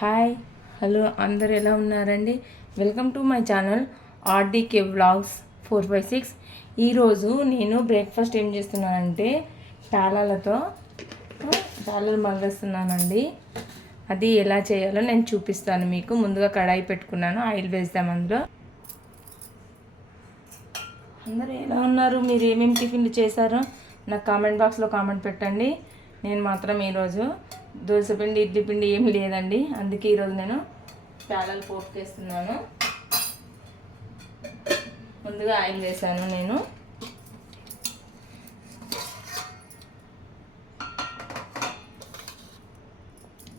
Hi hello అందరు ఎలా ఉన్నారండి? Welcome to my channel RDK vlogs four five six ఈరోజు నేను బ్రేక్ఫాస్ట్ ఏం చేస్తున్నానంటే తాళాలతో తాళాలు మగ్గస్తున్నానండి. అది ఎలా చేయాలో నేను చూపిస్తాను మీకు. ముందుగా కడాయి పెట్టుకున్నాను ఆయిల్ వేస్తాం అందులో. అందరూ ఎలా ఉన్నారు? మీరు ఏమేమి టిఫిన్లు చేశారో? నాకు కామెంట్ బాక్స్లో కామెంట్ పెట్టండి. నేను మాత్రం ఈరోజు దోశ పిండి ఇడ్లీ పిండి ఏం లేదండి. అందుకే ఈరోజు నేను పేడలు పోపుకేస్తున్నాను ముందుగా ఆయిల్ వేసాను నేను.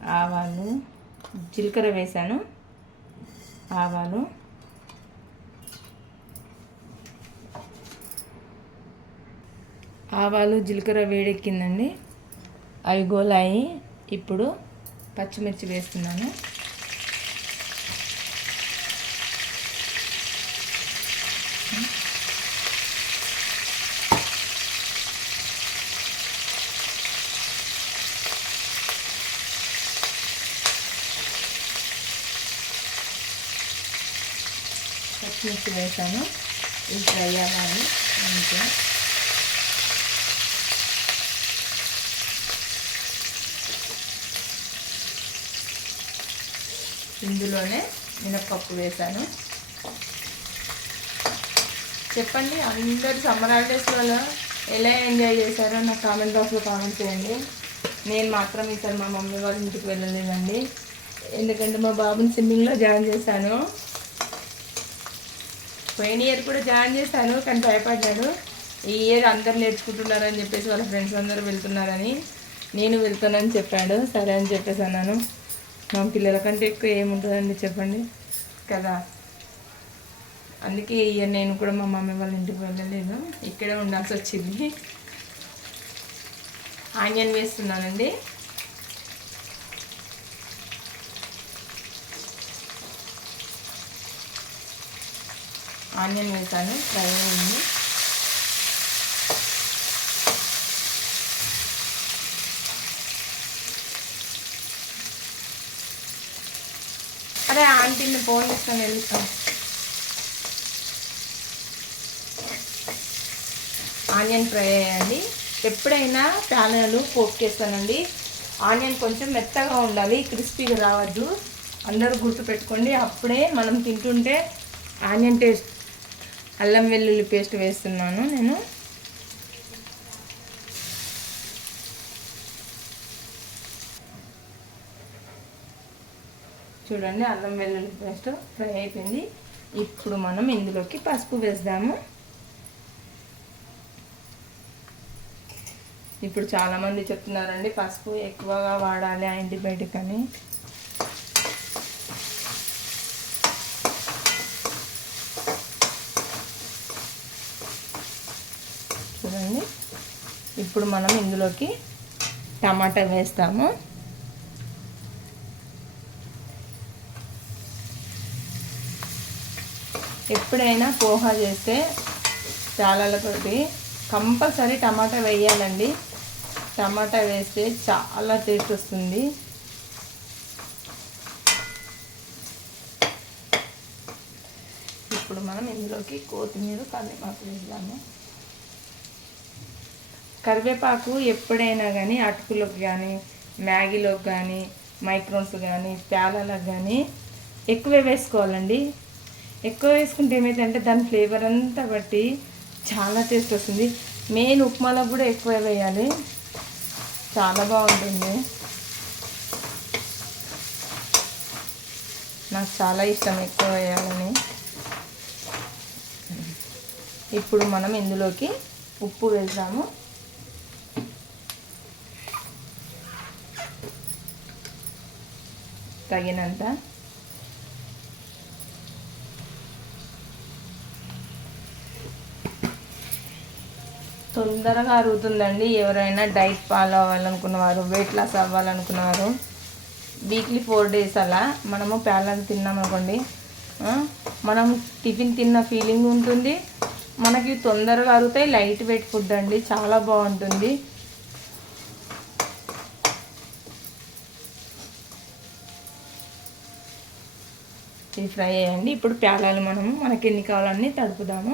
ఆవాలు జీలకర్ర వేసాను. ఆవాలు. ఆవాలు జీలకర్ర వేడెక్కిందండి. అవి గోలాయి. ఇప్పుడు పచ్చిమిర్చి వేస్తున్నాను. పచ్చిమిర్చి వేసాను. ఇది ఫ్రై అవ్వాలి. మంచిగా ఇందులోనే మినప్పప్పు వేశాను చెప్పండి అందరు సమ్మర్ హాలిడేస్లలో ఎలా ఎంజాయ్ చేశారో నాకు కామెంట్ బాక్స్లో కామెంట్ చేయండి. నేను మాత్రం ఈసారి మా మమ్మీ వాళ్ళ ఇంటికి వెళ్ళలేదండి. ఎందుకంటే మా బాబుని స్విమ్మింగ్లో జాయిన్ చేశాను. పోయిన ఇయర్ కూడా జాయిన్ చేశాను కానీ భయపడ్డాడు ఈ ఇయర్ అందరు నేర్చుకుంటున్నారని చెప్పేసి వాళ్ళ ఫ్రెండ్స్ అందరూ వెళ్తున్నారని. నేను వెళ్తానని చెప్పాడు. సరే అని చెప్పేసి అన్నాను. మా పిల్లల కంటే ఎక్కువ ఏముంటుందండి చెప్పండి? కదా. అందుకే ఇయర్ నేను కూడా మా మమ్మీ వాళ్ళ ఇంటికి వెళ్ళలేదు. ఇక్కడే ఉండాల్సి వచ్చింది. ఆనియన్ వేస్తున్నానండి. ఆనియన్ వేసాను. ఫ్రై అయింది. అరే ఆంటీని ఫోన్ చేసుకొని వెళ్తాం ఆనియన్ ఫ్రై అయ్యండి. ఎప్పుడైనా ప్యానలు పోపుకేస్తానండి ఆనియన్ కొంచెం మెత్తగా ఉండాలి క్రిస్పీగా రావద్దు. అందరూ గుర్తుపెట్టుకోండి అప్పుడే మనం తింటుంటే ఆనియన్ టేస్ట్ అల్లం వెల్లుల్లి పేస్ట్ వేస్తున్నాను నేను. చూడండి అల్లం వెల్లుల్లి పేస్ట్ ఫ్రై అయిపోయింది. ఇప్పుడు మనం ఇందులోకి పసుపు వేద్దాము ఇప్పుడు చాలామంది చెప్తున్నారండి పసుపు ఎక్కువగా వాడాలి యాంటీబయాటిక్ అని చూడండి. ఇప్పుడు మనం ఇందులోకి టమాటా వేస్తాము. ఎప్పుడైనా పోహా చేస్తే చాలాలతోటి కంపల్సరీ టమాటా వేయాలండి. టమాటా వేస్తే చాలా టేస్ట్ వస్తుంది. ఇప్పుడు మనం ఇందులోకి కొత్తిమీర కరివేపాకు వేద్దాము. కరివేపాకు ఎప్పుడైనా కానీ అటుకులోకి కానీ మ్యాగీలోకి కానీ మైక్రోన్స్ కానీ ప్యాలలకు కానీ ఎక్కువే వేసుకోవాలండి. ఎక్కువ వేసుకుంటే ఏమైందంటే దాని ఫ్లేవర్ అంతా బట్టి చాలా టేస్ట్ వస్తుంది. మెయిన్ ఉప్మాలో కూడా ఎక్కువ వేయాలి. చాలా బాగుంటుంది. నాకు చాలా ఇష్టం ఎక్కువ వేయాలని. ఇప్పుడు మనం ఇందులోకి ఉప్పు వేద్దాము. తగినంత. తొందరగా అరుగుతుందండి. ఎవరైనా డైట్ ఫాలో అవ్వాలనుకున్నవారు వెయిట్ లాస్ అవ్వాలనుకున్నవారు వీక్లీ ఫోర్ డేస్ అలా మనము ప్యాలను తిన్నామనుకోండి మనం టిఫిన్ తిన్న ఫీలింగ్ ఉంటుంది. మనకి తొందరగా అరుగుతాయి. లైట్ వెయిట్ ఫుడ్ అండి. చాలా బాగుంటుంది. ఇది ఫ్రై అయ్యండి. ఇప్పుడు ప్యాలాలు మనము మనకి ఎన్ని కావాలన్నీ తడుపుదాము.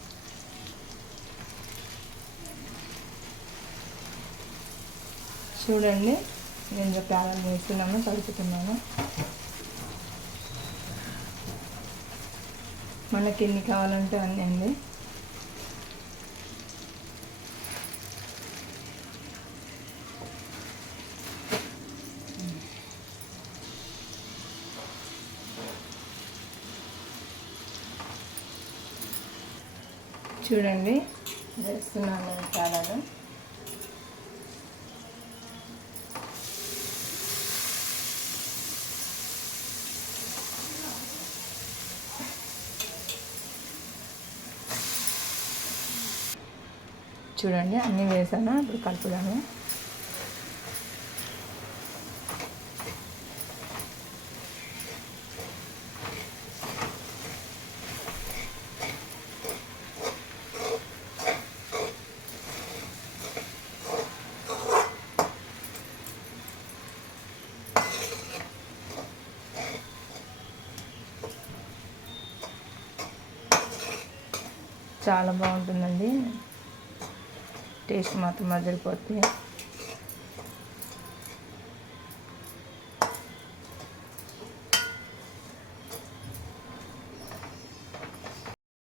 చూడండి. నేను ప్యాలను వేస్తున్నాను కలుపుతున్నాను మనకి ఎన్ని కావాలంటే అన్నీ అండి. చూడండి. వేస్తున్నాను చాలా చూడండి అన్నీ వేసాను? ఇప్పుడు కలుపుదాము. చాలా బాగుంటుందండి. టేస్ట్ మాత్రం అదిరిపోతుంది